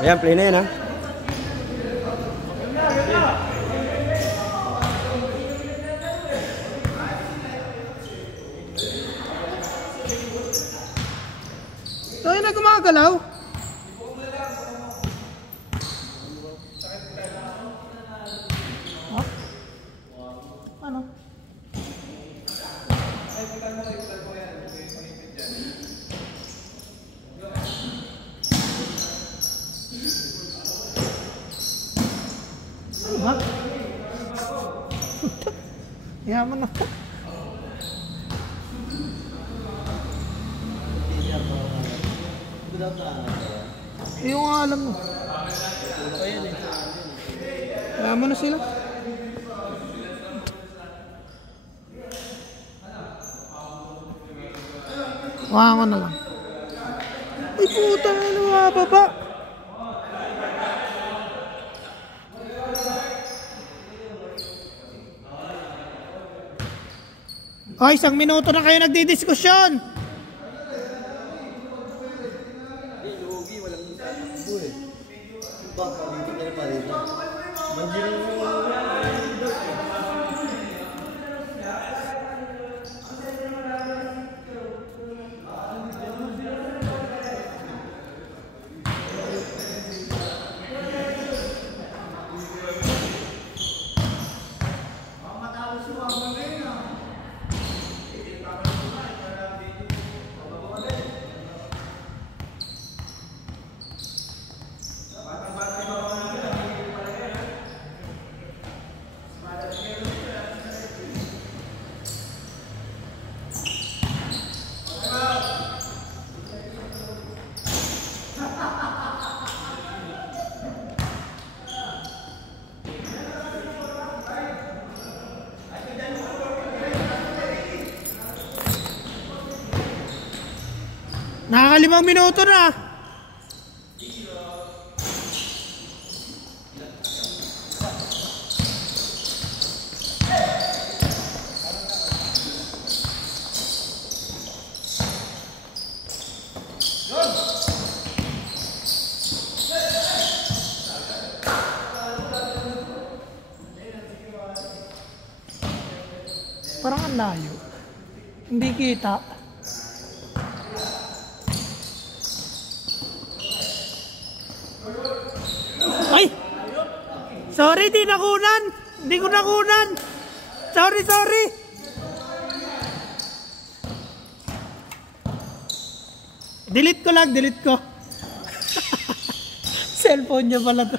Ayan, play na yan ha. Tayo na gumagalaw. Huh? Ano? Ano? Yaman ako. Yung alam mo. Kaya mo na sila. Wala ko na lang. Ay puta, ano nga baba? Ay, 1 minuto na kayo nagdidiskusyon. Nakaka 5 minuto na. Parang ang layo. Hindi kita. Ay! Sorry, di nakunan! Hindi ko nakunan! Sorry! Delete ko lang, delete ko. Cellphone niya pala to.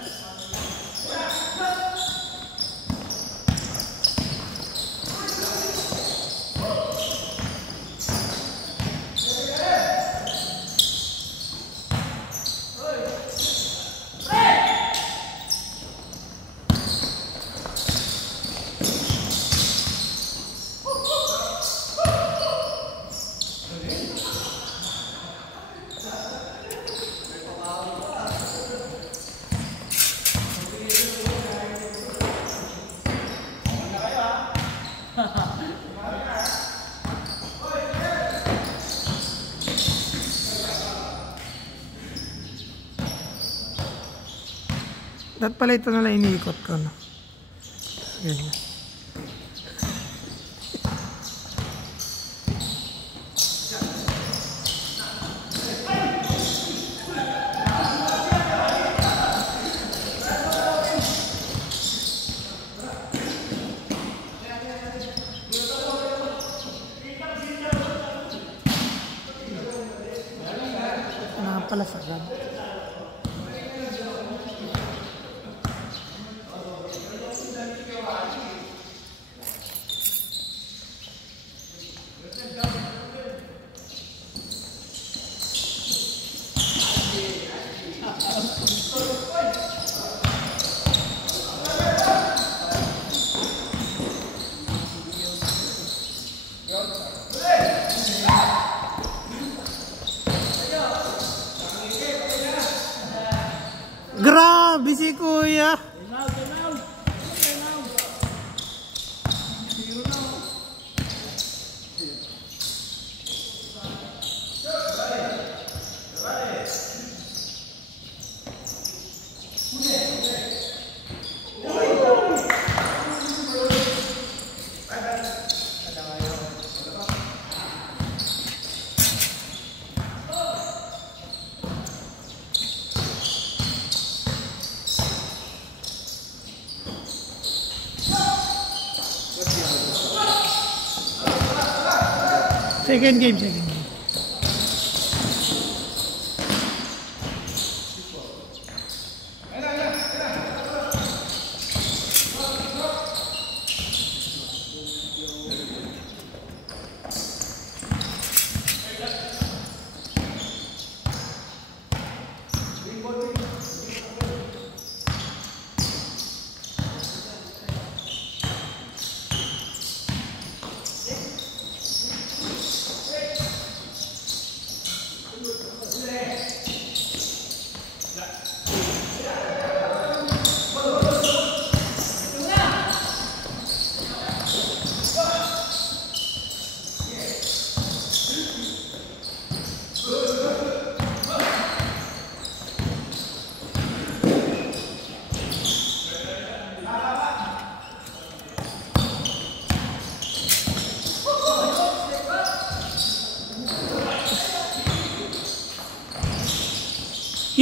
Dapat pala ito na lang iniikot ko, no? Ganyan. Pala sagad. Grabe si Kuya. Second game, second game.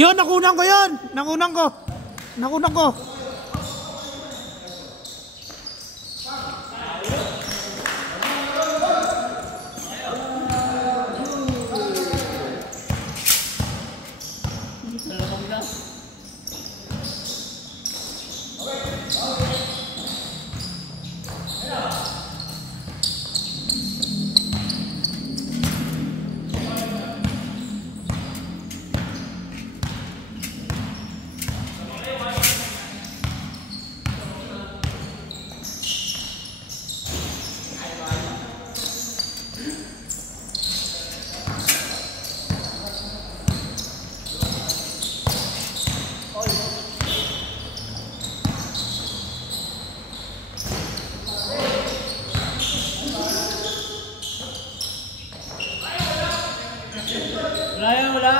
Yun, nakunan ko yun. Nakunan ko. Nakunan ko. Wala.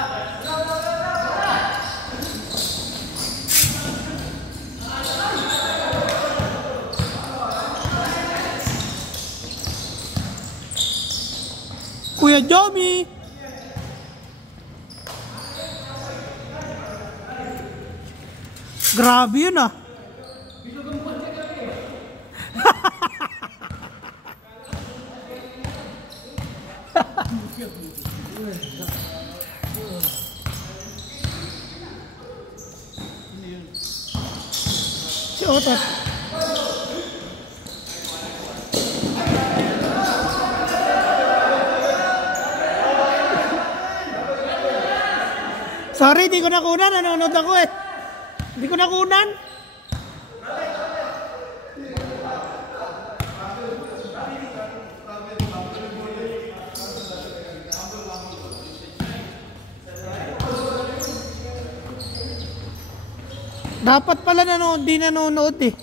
Kuya Jomi. Grabe yun ah. Si Otot. Sorry, di ko nakunan. Nanonood ako eh. Di ko nakunan. Dapat pala nanonood, di nanonood eh.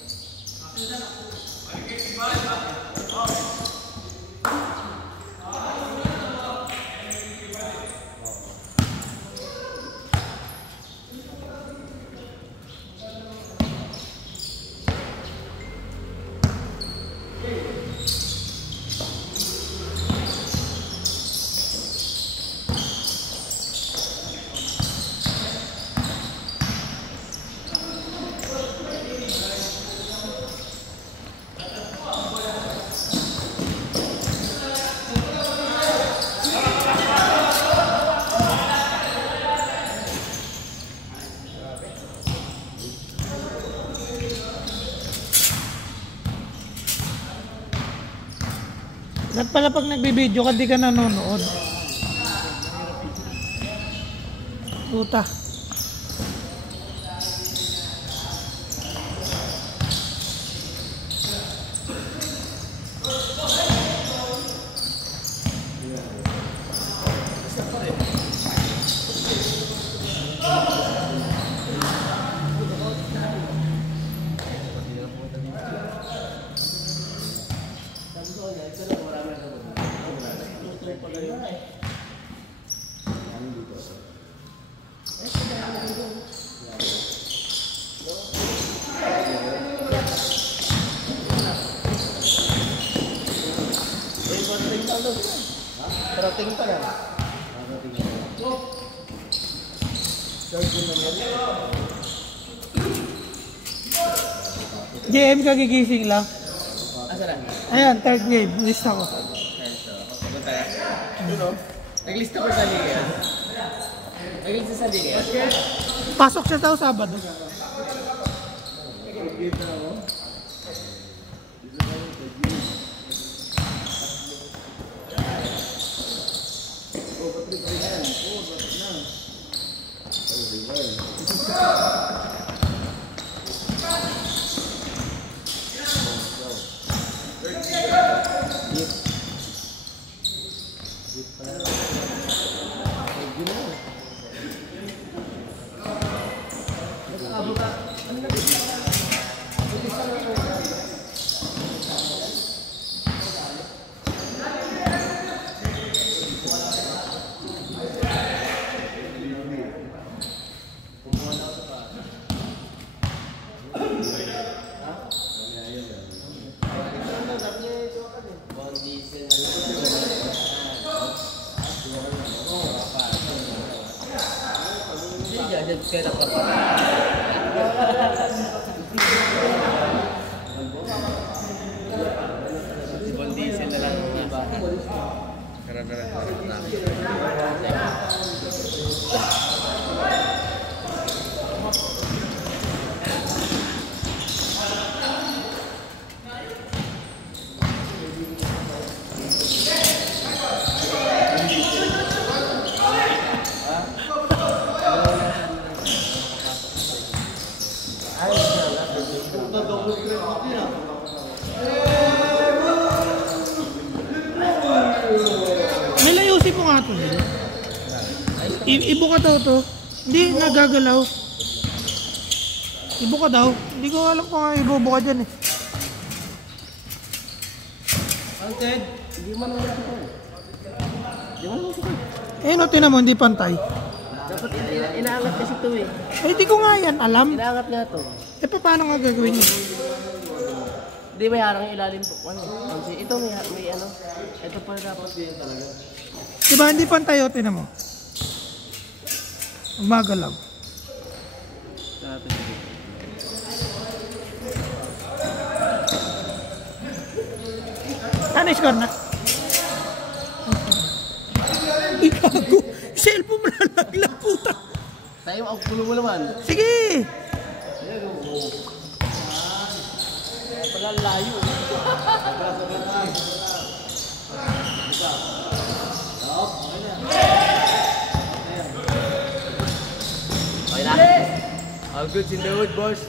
Dapat pala pag nagbibideo ka, di ka nanonood. Puta. Karating pa lang. GM kagigising lang. Asa na? Ayan, third game. Lista ko. Naglista ko sa liga. Naglista sa liga. Pasok siya daw Sabado. Nilayusin mo nga ito. Ibuka daw to. Hindi, nagagalaw. Ibuka daw. Hindi ko alam kung ibubuka dyan eh. Alted, hindi man naman ito. Hindi man naman ito. Eh, no, tinan mo, hindi pantay. Dapat inaangat kasi ito eh. Eh, di ko nga yan alam. Inaangat nga ito. Eh, paano nga gagawin yun? Hindi, may harang yung ilalim po. Ano? Ito may ano. Ito pa dapat yun talaga. Diba, hindi pantay o, tinan mo. Umagalaw. Ano yung score na? Ikago! Cellphone mo lalaglag, puta! Tayo ang pulo mo naman. Sige! Pala layo. Okay na. All good in the wood, boss.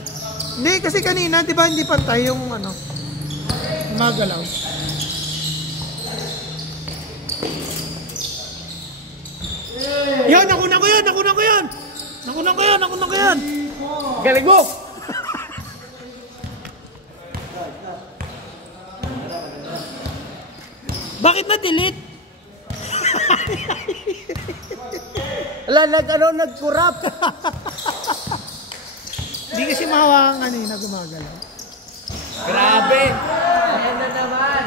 Hindi, kasi kanina, di ba, hindi pantay yung ano, umagalaw. Yun, nakunan ko yun! Nakunan ko yun! Nakunan ko yun! Nakunan ko yun! Galing mo! Bakit na-delete? Ala, nag-kurap! Hindi kasi mahawakan kanina gumagalaw. Grabe! Ayan na naman!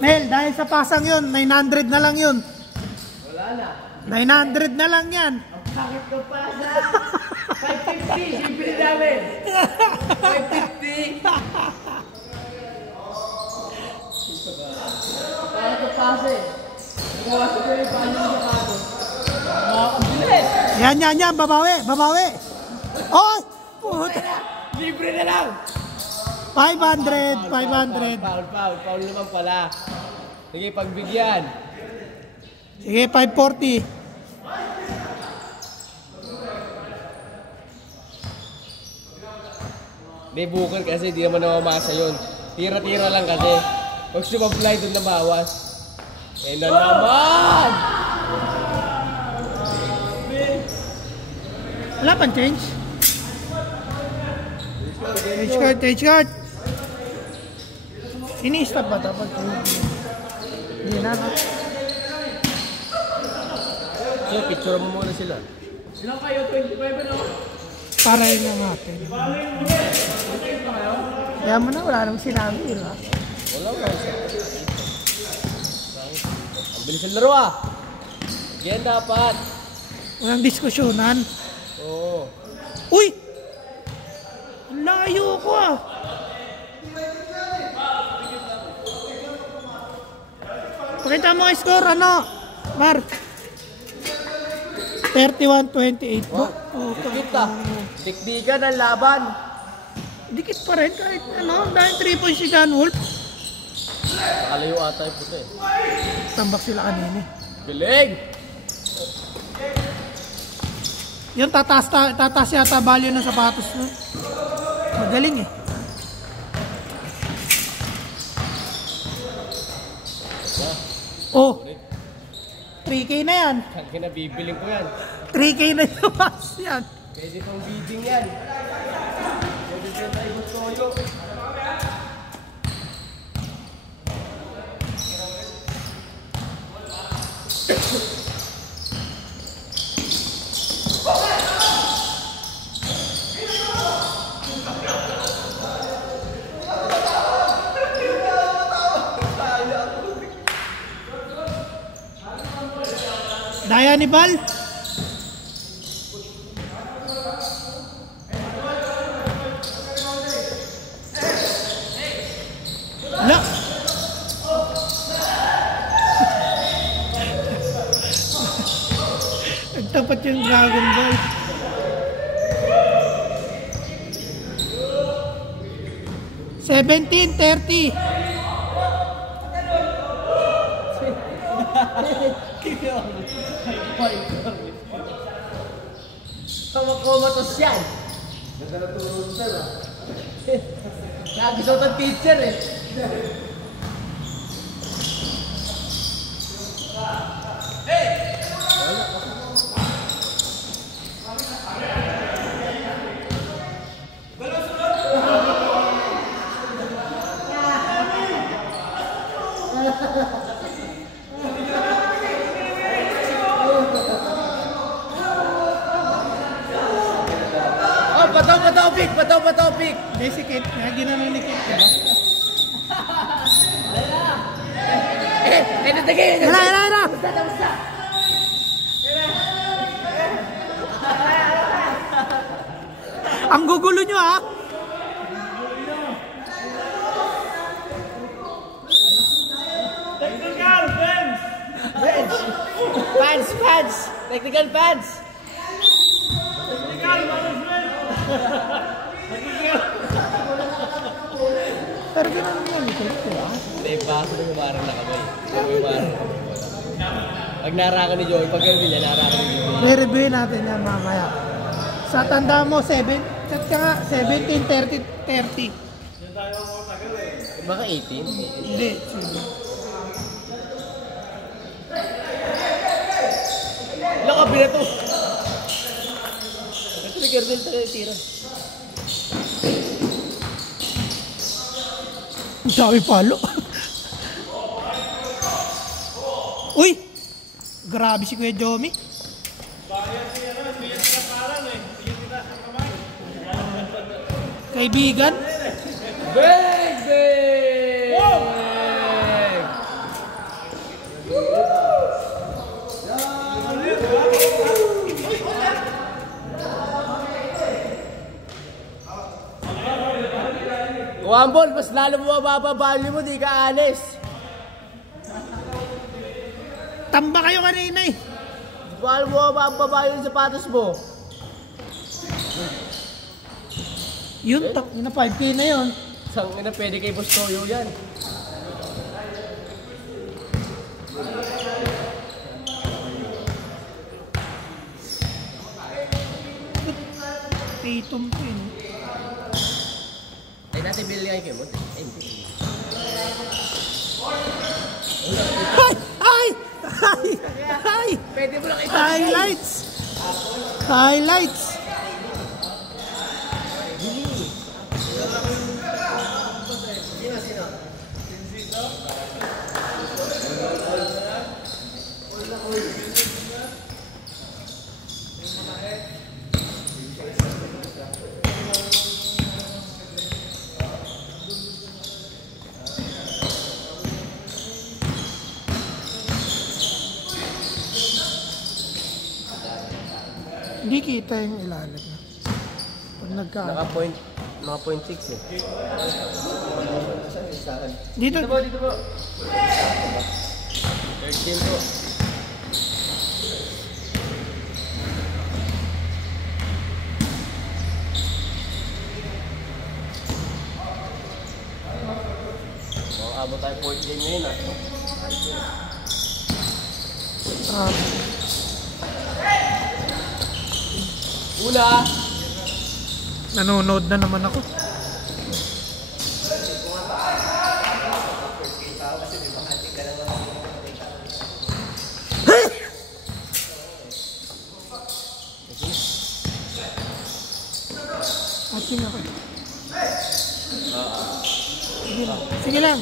Mel, dahil sa pasang yun, 900 na lang yun. Wala na. 900 na lang yan. Ang sakit ng pasa. 550, siyempre namin. 550. Para ito pasa eh. Nagawasan ko yung paano yung sapato. Bilis! Yan, babawi, babawi. Oh! Puta. Libre na lang. 500. Foul naman pala. Sige, pagbigyan. Sige, 540. May bukol kasi di naman namamasa yun. Tira-tira lang kasi. Pag sumablay doon na bawas. Eh na naman! Wala pang change? Change card. Ini-stop ba dapat? Hindi na. So, picture mo muna sila. Ilang kayo? 25 ano? Para yun lang natin. Kaya mo na, wala namang sinabi. Diba? Wala. Ang bilis ang laro ah. Yan dapat. Walang diskusyonan. Oo. Uy! Ang layo ko ah. Pakita mo ang score, ano? Mar. 31-28 po. Oh, Dikit ah. Dikdikan ang laban. dikit pa rin kahit ano. Dahil 3 points si John Wolf. Nakalayo ata yung puto eh. Tambak sila kanina. Galing! Yung tataas yata value ng sapatos no? Magaling eh. Oh, 3K na yan. Saan kinabibiling ko yan? 3K na yung pass yan. Pwede pang bidding yan. Pwede tayo gusto. Daya ni Bal. Wala. Nagtapat yung Dragon Ball. $17.30. Kumatos yan. Ganda na turo sir ah. Nagisot ang teacher eh. Pataw, pick! Kasi Kit, ginano ni Kit, diba? Hala! Ang gugulo nyo, ha? Technical fans! Technical fans! Technical management! Pero ginano nyo ni Kit, diba? Hindi, baso na gumarang na kamay. Pag naraka ni Joey, pag gano'n niya, naraka ni Joey. Re-review natin yan mamaya. Sa tanda mo, 17-30. Baka 18? Hindi. Laka, binato! Ito ni Gerdel talaga tira. Ang dami palo. Uy! Grabe si Kuya Jomi. Kaibigan. Big! Wambol, mas lalo mo mababali mo, di ka honest. Tamba kayo kanina eh. Lalo mo mababali yung sapatos mo. Yun, na 5K na yun. Sang ina, pwede kay Boss Toyo yan. Tatum to yun. Ay, dati Bill nga kayo mo. Ay, hindi. Ay! Ay! Ay! Ay! Pwede mo lang ito. Highlights! Highlights! Hindi kita yung ilalim. Pag Naka-point, mga 0.6 eh. Dito. Dito po, dito po. 13 po. Abot tayo 14 ngayon ah. Una! Nanonood na naman ako. Ating ako. Sige lang. Sige lang.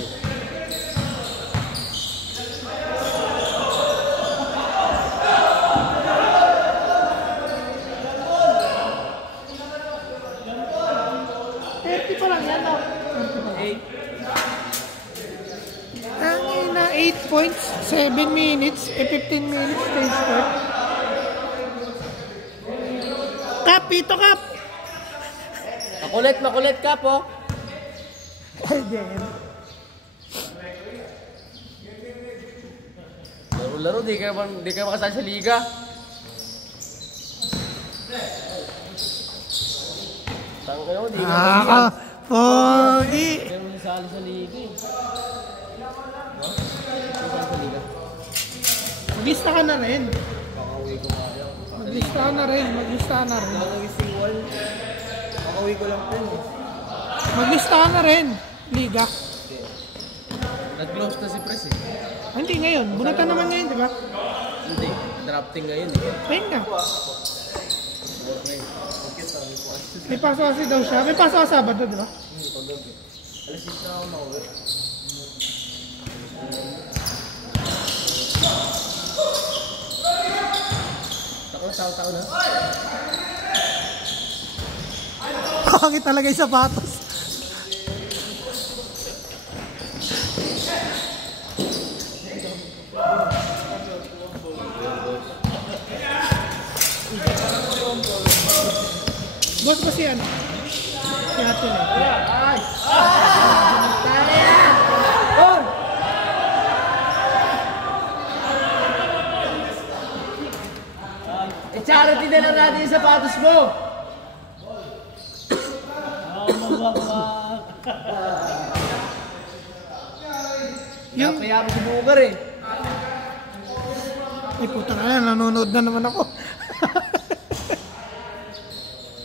Ang ina, 8 points, 7 minutes, 15 minutes, stage start. Kap, Pito Kap! Makulit ka po. Ay, din. Laro-laro, di ka makasali sa liga. Tangka mo, di ka makasali. Pogi! Di ka makasali sa liga eh. Maglista ka na rin. Kakauwi ko kaya. Maglista ka na rin. Maglista ka na rin. Nakawising wall. Kakauwi ko lang po eh. Maglista ka na rin. Liga. Nag-close na si Pres eh. Ah, hindi ngayon. Bunatan naman ngayon, di ba? Hindi. Drafting ngayon eh. Ayun nga. May pasok kasi daw siya. May pasok ka Sabado, di ba? Hindi, pag-gabi. Alas 6 na ako nauwi. Tao-tao na. Pangit talaga yung sapatos. Boss ba siya? Si Ate na. Ay! Charity na lang natin yung sapatos mo! Yung... Kaya mo si Bugar eh. Ay puta na yan, nanonood na naman ako.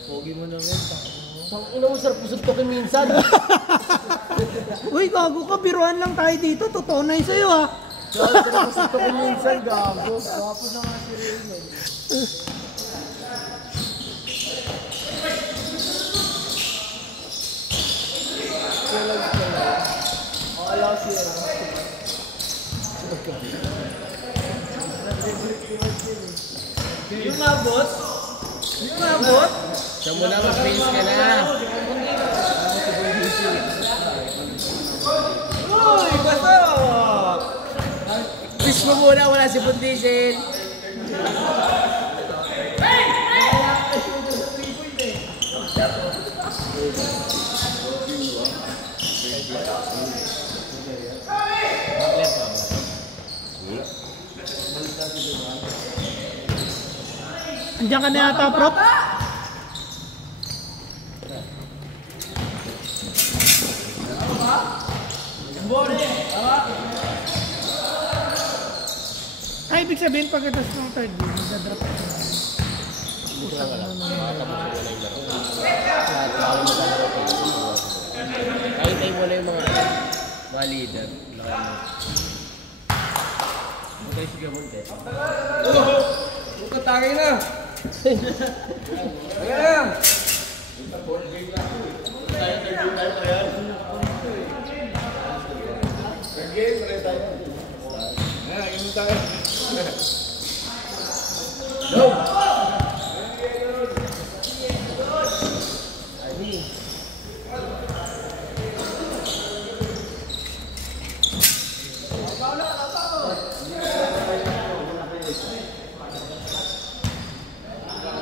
Pogi mo naman. Pang ina mo, sarap-sarap minsan. Uy, gago ka, biruan lang tayo dito. Totoo na yun sa'yo ah. Sarap-sarap minsan, gago. Gapo na nga si Raymond. Akala ko siya. Yung mabot? Yung mabot? Siya mo na mag-face ka na. Uy, pasok! Fish mo muna, wala si Bundisel. Andiyan ka na yata, prop? Ay, ibig sabihin pagkatapos ng third game, magdadrop ka. Hindi ko lang alam. Makatapos ko na yung laro. mo talaga ito. Kahintay mo na yung mga leader. Okay, sige mo ito. Tagay na! Tagay na!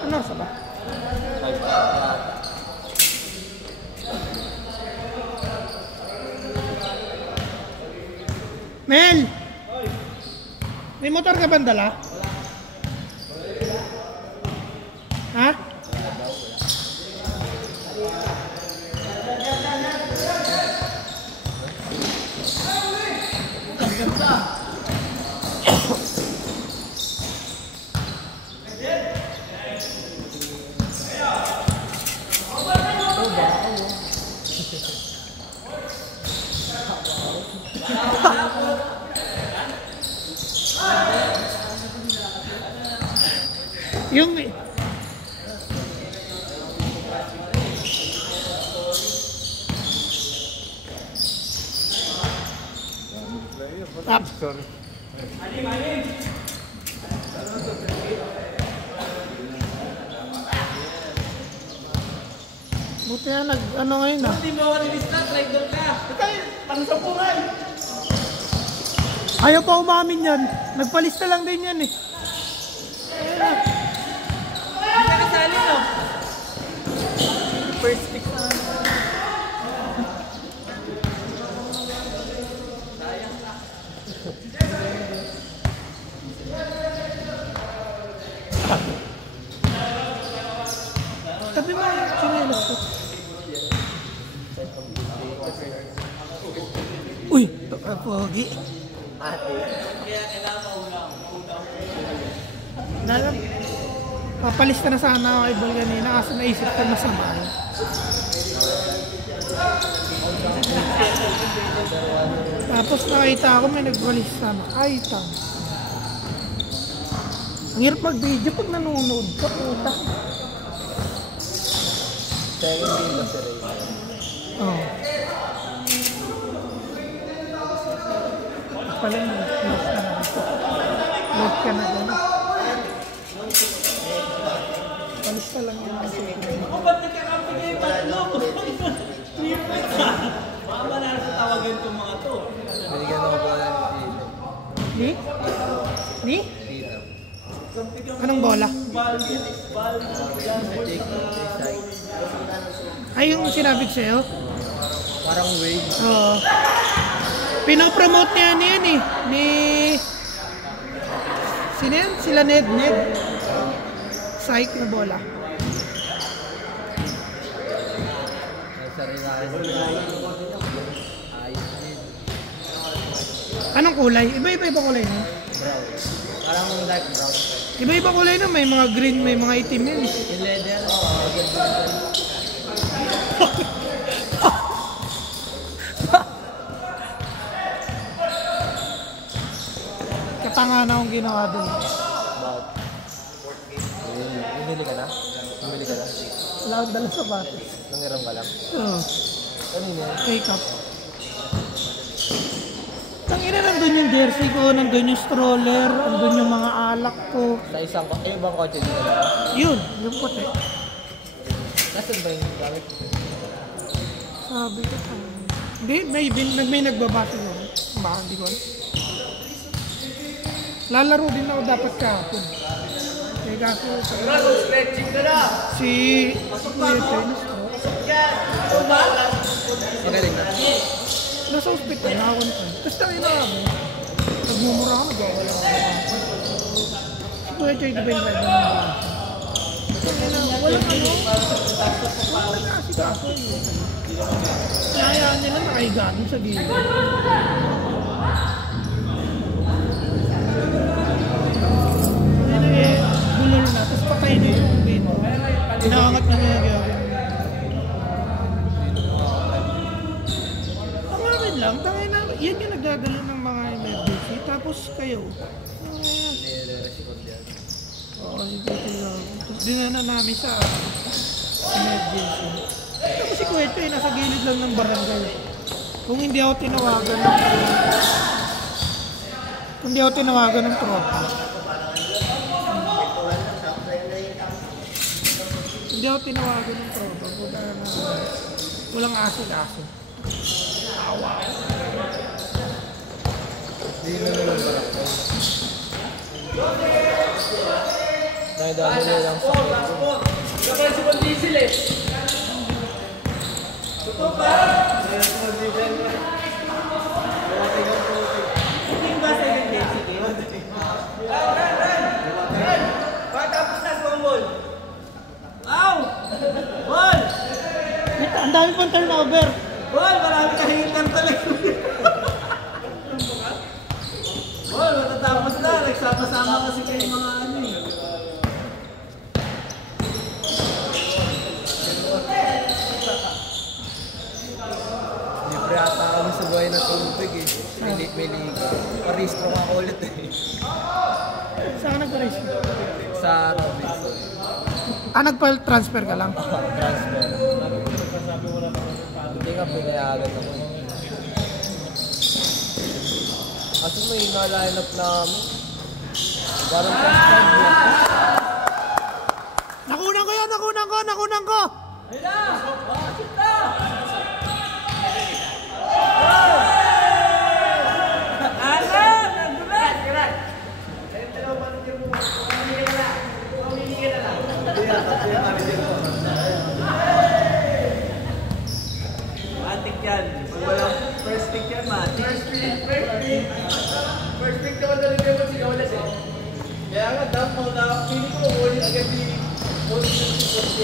Ano sa ba? Mel! May motor ka bang dala? Ha? Yung tap. Sorry. Buti na ano ngayon ah. Hindi mo ako nag-distract, like doon ka. Ano sa pungay? Ayaw pa umamin yan. Nagpalista lang din yan eh. Hindi ka kasali, no? First pick na. Tabi mo yung chinelas ko. Uy! Pogi. Dalam. Papalista na sana ako kay Bol kanina kasi naisip ko masama. Tapos nakita ako may nagpalista na. Ay, tama. Ang hirap mag-video pag nanonood ka, puta. Oo. Pala yung load ka na dito. Load ka na dito. Palista lang yung Ako ba't nagkakampi kayo tatlo? Baka manalo sa tawagan itong mga to. Binigyan ako bola Ni? Ni? Anong bola? Ay, yung sinabi ko sa'yo? Parang wave. Oo. Pinopromote niya yan eh. Ni... Sino yan? Sila Ned. Psych na bola. Anong kulay? Iba-iba kulay no? Brown. Parang dark brown. Iba-iba kulay no? May mga green, may mga itim yan. Yung leather, Katanga na akong ginawa doon. About. Bumili ka na? Bumili ka na? Wala akong dala sapatos. Nangiram ka lang? Oo. Kanina yan? Take up. Tangina, nandun yung jersey ko, nandun yung stroller, nandun yung mga alak ko. Sa isang, ibang kotse dito na. Yun, yung puti. Nasaan ba yung gamit? Sabi ko, hindi, may nagbabati ko. Baka hindi ko alam. Lalaro din ako dapat kahapon. Kaya kaso, Stretching ka na! si Kuya Tennis ko. Magaling na. Nasa hospital na ako nito. Tapos tayo na ako. Nagmumura ako, nagwawala ako. Si Kuya Choy, di ba yung red na walang ano. Walang kasi kaso yun. Kayaan nila nakahiga dun sa gilid. Bulol na, tapos patay na yung bin. Inaangat na niya yung nagdadala ng mga emergency. Tapos kayo. Nire-respond yan. Oo, sige kayo. Tapos dinala namin sa emergency. Tapos si Kuya Choy, nasa gilid lang ng barangay. Kung hindi ako tinawagan ng tropa. Hindi ako tinawagan ng tropa. Walang asin-asin. Awa. Hindi na naman barangay. Dahil nila lang sa akin. Kapag si Juan Diesel eh. Totoo ba? Hindi ba sa emergency? Patapos na sa ball. Ow! Ball! Ang dami pang turnover. Ball! Marami kahingitan talaga. Ball, matatapos na. Nagsama-sama kasi kayo mga ano eh. Libre ata kami sa buhay na tubig eh. May liga. Paristro nga ako ulit eh. Saan ka nag-race? Sa Robinson. Nag-transfer ka lang? Transfer. Hindi nga pinayagan ako. Aso may line up namin. Parang transfer mo. Nakunan ko yan! Nakunan ko! Ayun na! Shoot na! Matik yan. Pag walang first pick yan, matik. First pick naman talaga yung sinulas eh. Kaya nga, dapat mo na feeling ko, ulit agad yung position si Coach.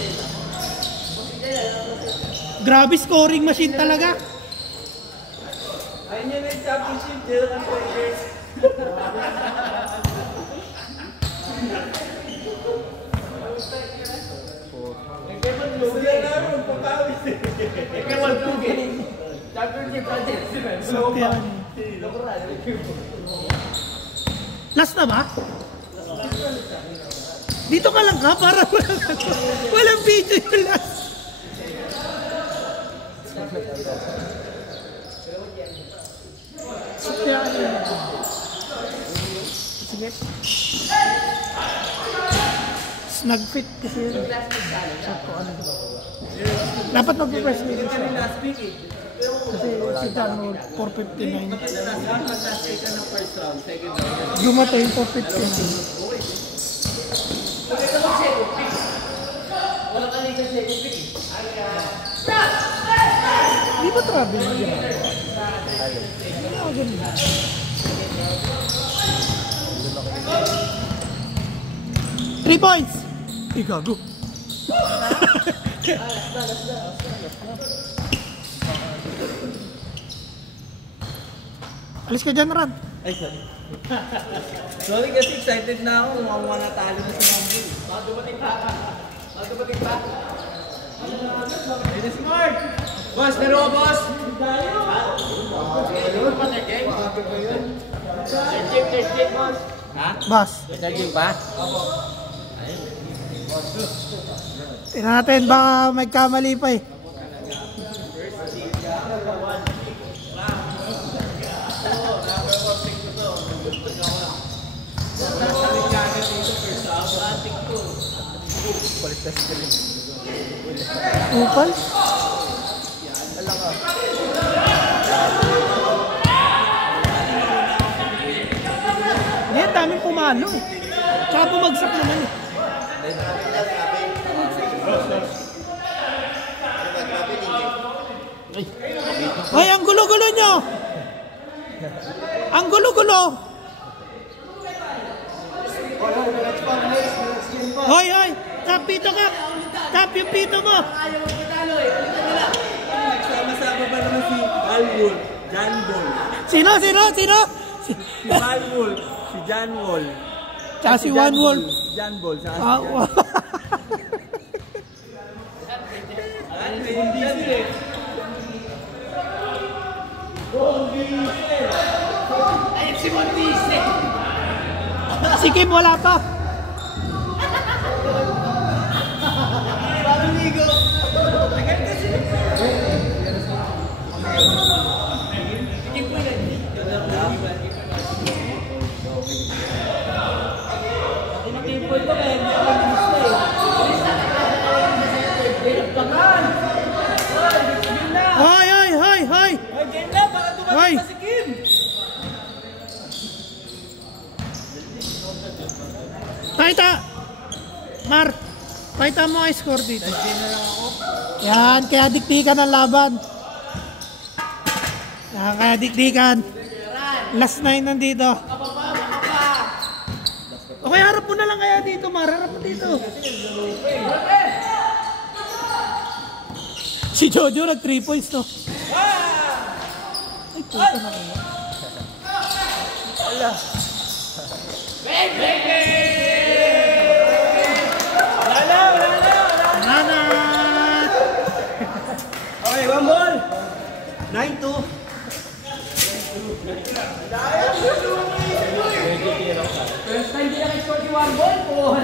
Grabe scoring machine talaga. Ayun yun yung championship, Dylan and Pointers. Nagkaman lugi na namin, pagkawis eh. Nagkaman lugi. Championship natin. Yan. Last na ba? Dito ka lang ha, para walang video yung last. Sige. Snug fit kasi yun. Dapat mag-press meeting siya. Last pick eh. Kasi si Dano, 459. Last pick ka ng first round, second round. Dumatay yung 459. Wala ka rin sa second pick eh. Di ba travel na yun? Hindi ako ganun. Three points! Gago. Alis ka dyan, Ran. Ay, sorry. Sorry kasi excited na ako. Mukhang natalo na si Mambo. Baka dumating pa. Ayun na si Mark. Boss, meron ka, boss? Third game, boss. Ha? Bas. Third game ba? Tingnan natin, baka may kamali pa eh. Upal? Hindi, ang daming pumalo eh. Tsaka bumagsak naman eh. Hoy, ang gulo-gulo nyo! Ang gulo-gulo! Hoy, hoy! Tap, pito ka! Tap yung pito mo! Ayaw mo patalo eh. Nagsama-sama ba naman si Al Wolf, John Ball? Sino? Si Al Wolf, si John Wall. Tsaka si One Wolf. Si John Ball, saka si Ah, John. wow. Hindi sila eh. Si Kim wala pa. Hoy, hoy, hoy, hoy. Hoy. Pakita. Mar, pakita mo ang score dito. Yan, kaya diktikan ang laban. Yan, kaya diktikan. Last 9 nandito. Okay, harap mo na lang kaya dito, Mar. Harap mo dito. Si Jojo nag 3 points, no? Ay, puta na kaya. Wala. Nanat! Okay, one ball. 9-2. First time din na-score si one ball po.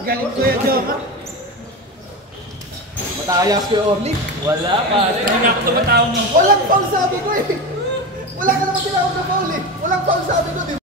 Galing ko yan, Jo. Matayas ko yung Orlik. Wala pa. Hindi na ako tumatawag mo. Walang foul sabi ko eh. Wala ka naman tinawag na foul eh. Walang foul sabi ko.